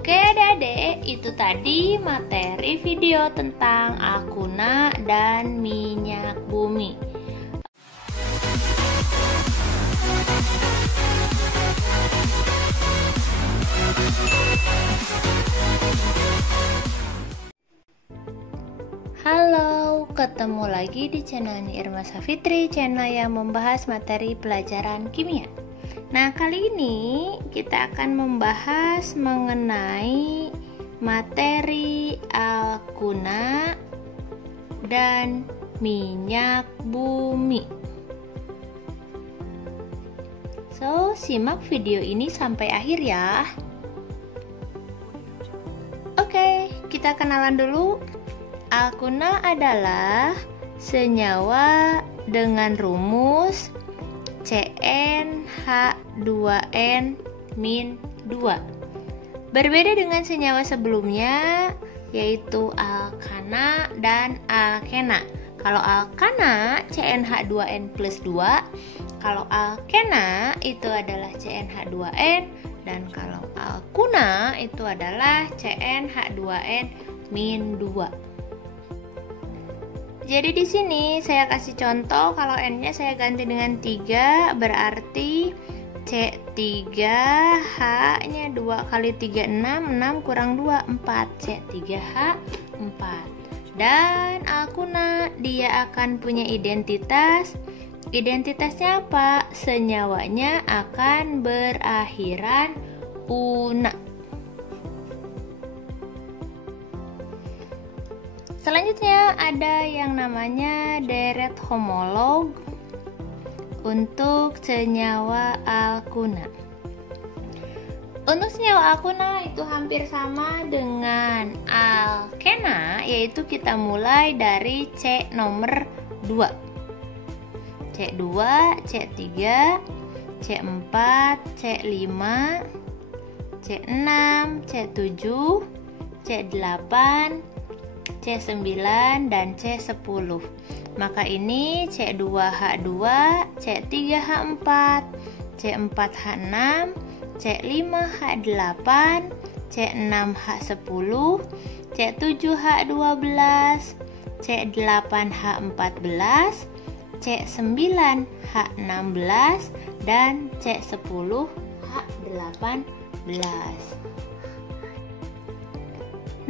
Oke adik-adik, itu tadi materi video tentang Akuna dan minyak bumi. Halo, ketemu lagi di channel Irma Safitri, channel yang membahas materi pelajaran kimia. Nah, kali ini kita akan membahas mengenai materi Akuna dan minyak bumi. So, simak video ini sampai akhir ya. Oke, kita kenalan dulu. Akuna adalah senyawa dengan rumus CnH2n-2. Berbeda dengan senyawa sebelumnya, yaitu alkana dan alkena. Kalau alkana CnH2n plus 2, kalau alkena itu adalah CnH2n, dan kalau alkuna itu adalah CnH2n-2. Jadi di sini saya kasih contoh, kalau N-nya saya ganti dengan 3, berarti C3H-nya 2 kali 3, 6, 6 kurang 2, 4, C3H4. Dan alkuna, dia akan punya identitas. Identitasnya apa? Senyawanya akan berakhiran una. Selanjutnya ada yang namanya deret homolog untuk senyawa alkuna. Untuk senyawa alkuna itu hampir sama dengan alkena, yaitu kita mulai dari C nomor 2. C2, C3, C4, C5, C6, C7, C8, C9 dan C10. Maka ini C2H2, C3H4, C4H6, C5H8, C6H10, C7H12, C8H14, C9H16 dan C10H18.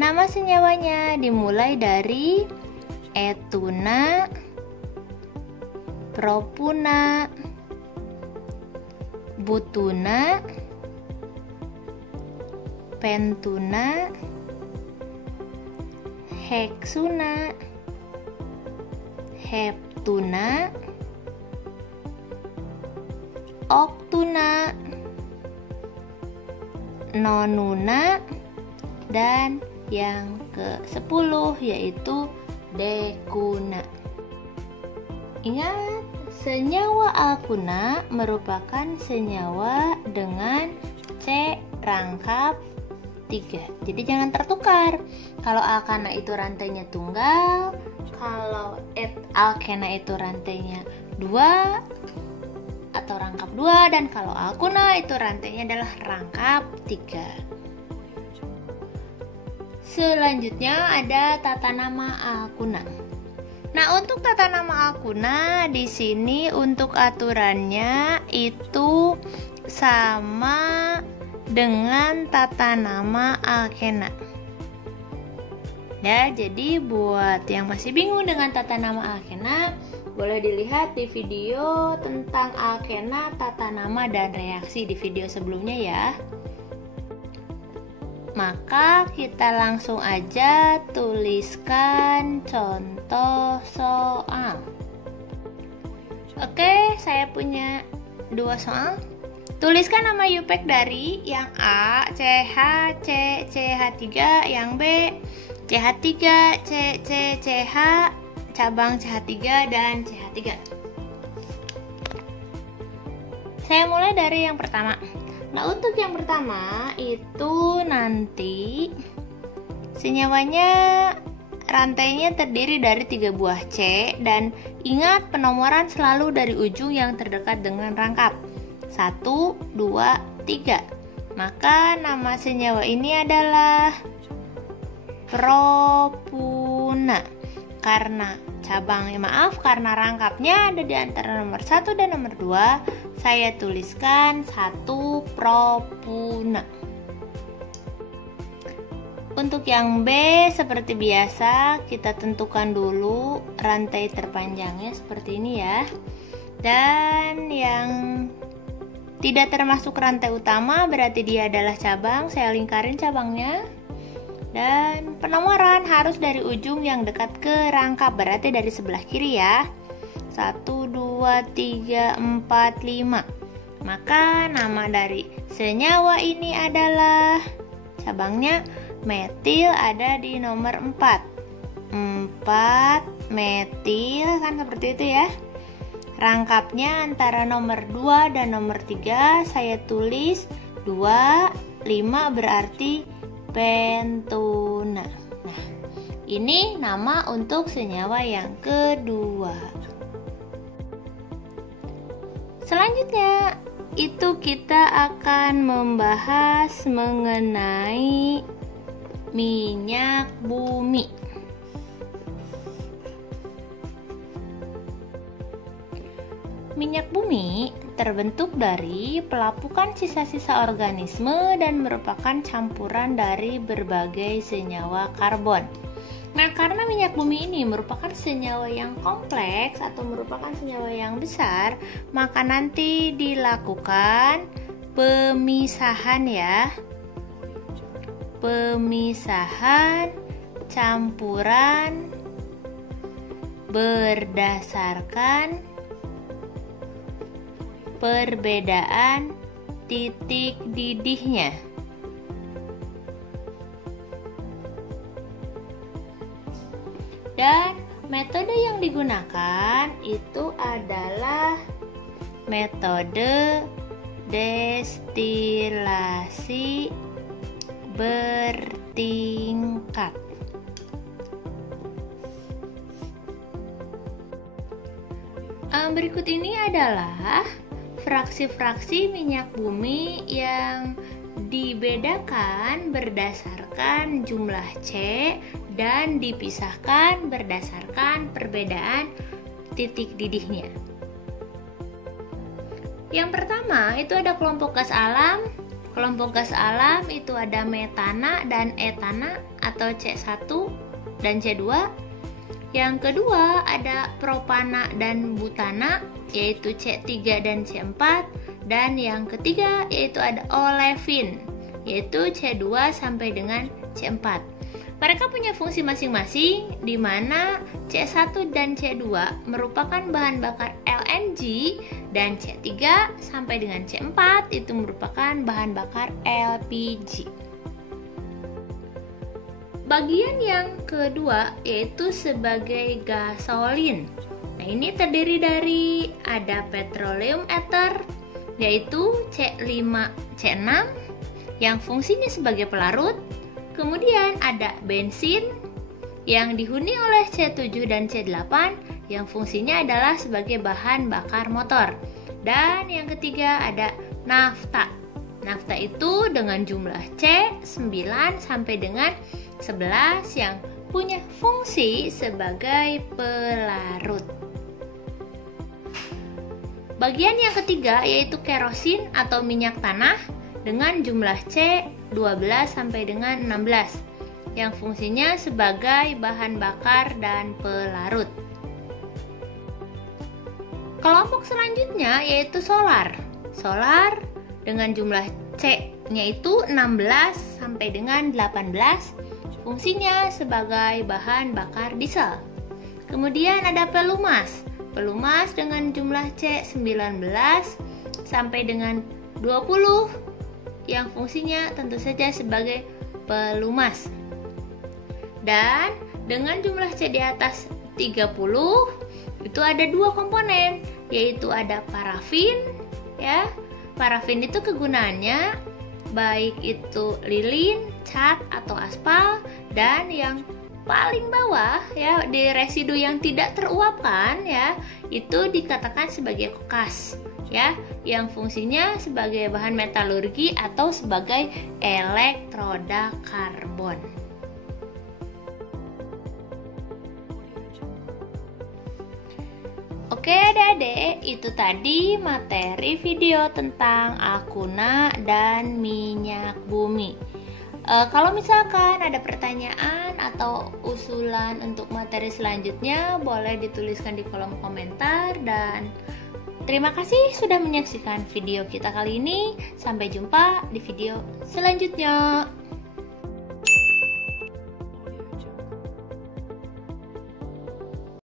Nama senyawanya dimulai dari etuna, propuna, butuna, pentuna, heksuna, heptuna, oktuna, nonuna, dan yang ke-10 yaitu dekuna. Ingat, senyawa alkuna merupakan senyawa dengan C rangkap 3. Jadi jangan tertukar. Kalau alkana itu rantainya tunggal, kalau alkena itu rantainya 2 atau rangkap 2, dan kalau alkuna itu rantainya adalah rangkap 3. Selanjutnya ada tata nama alkuna. Nah, untuk tata nama alkuna di sini untuk aturannya itu sama dengan tata nama alkena. Ya, jadi buat yang masih bingung dengan tata nama alkena, boleh dilihat di video tentang alkena, tata nama, dan reaksi di video sebelumnya ya. Maka kita langsung aja tuliskan contoh soal. Oke, saya punya 2 soal. Tuliskan nama UPEC dari yang A, CH, C, CH3, yang B, CH3, C, CH, cabang CH3, dan CH3. Saya mulai dari yang pertama. Nah, untuk yang pertama itu nanti senyawanya rantainya terdiri dari 3 buah C, dan ingat penomoran selalu dari ujung yang terdekat dengan rangkap 1, 2, 3. Maka nama senyawa ini adalah propuna. Karena karena rangkapnya ada di antara nomor 1 dan nomor 2, saya tuliskan 1 propuna. Untuk yang B, seperti biasa, kita tentukan dulu rantai terpanjangnya seperti ini ya. Dan yang tidak termasuk rantai utama berarti dia adalah cabang, saya lingkarin cabangnya. Dan penomoran harus dari ujung yang dekat ke rangkap, berarti dari sebelah kiri ya. 1, 2, 3, 4, 5. Maka nama dari senyawa ini adalah cabangnya metil, ada di nomor 4. 4 metil kan seperti itu ya. Rangkapnya antara nomor 2 dan nomor 3 saya tulis 2, 5 berarti pentuna. Nah, ini nama untuk senyawa yang kedua. Selanjutnya, itu kita akan membahas mengenai minyak bumi. Minyak bumi terbentuk dari pelapukan sisa-sisa organisme dan merupakan campuran dari berbagai senyawa karbon. Nah, karena minyak bumi ini merupakan senyawa yang kompleks atau merupakan senyawa yang besar, maka nanti dilakukan pemisahan ya. Pemisahan campuran berdasarkan perbedaan titik didihnya. Dan metode yang digunakan itu adalah metode destilasi bertingkat. Berikut ini adalah fraksi-fraksi minyak bumi yang dibedakan berdasarkan jumlah C dan dipisahkan berdasarkan perbedaan titik didihnya. Yang pertama itu ada kelompok gas alam. Kelompok gas alam itu ada metana dan etana atau C1 dan C2. Yang kedua ada propana dan butana yaitu C3 dan C4. Dan yang ketiga yaitu ada olefin yaitu C2 sampai dengan C4. Mereka punya fungsi masing-masing di mana C1 dan C2 merupakan bahan bakar LNG dan C3 sampai dengan C4 itu merupakan bahan bakar LPG. Bagian yang kedua yaitu sebagai gasolin. Nah, ini terdiri dari ada petroleum ether yaitu C5, C6 yang fungsinya sebagai pelarut. Kemudian ada bensin yang dihuni oleh C7 dan C8 yang fungsinya adalah sebagai bahan bakar motor. Dan yang ketiga ada nafta. Nafta itu dengan jumlah C 9 sampai dengan 11 yang punya fungsi sebagai pelarut. Bagian yang ketiga yaitu kerosin atau minyak tanah dengan jumlah C 12 sampai dengan 16 yang fungsinya sebagai bahan bakar dan pelarut. Kelompok selanjutnya yaitu solar. Solar dengan jumlah C-nya itu 16 sampai dengan 18 fungsinya sebagai bahan bakar diesel. Kemudian ada pelumas. Pelumas dengan jumlah C 19 sampai dengan 20 yang fungsinya tentu saja sebagai pelumas. Dan dengan jumlah C di atas 30 itu ada dua komponen yaitu ada parafin ya. Parafin itu kegunaannya baik itu lilin, cat atau aspal, dan yang paling bawah ya di residu yang tidak teruapkan ya itu dikatakan sebagai kokas. ya, yang fungsinya sebagai bahan metalurgi atau sebagai elektroda karbon. Oke adik-adik, itu tadi materi video tentang Akuna dan minyak bumi. Kalau misalkan ada pertanyaan atau usulan untuk materi selanjutnya, boleh dituliskan di kolom komentar. Dan terima kasih sudah menyaksikan video kita kali ini. Sampai jumpa di video selanjutnya.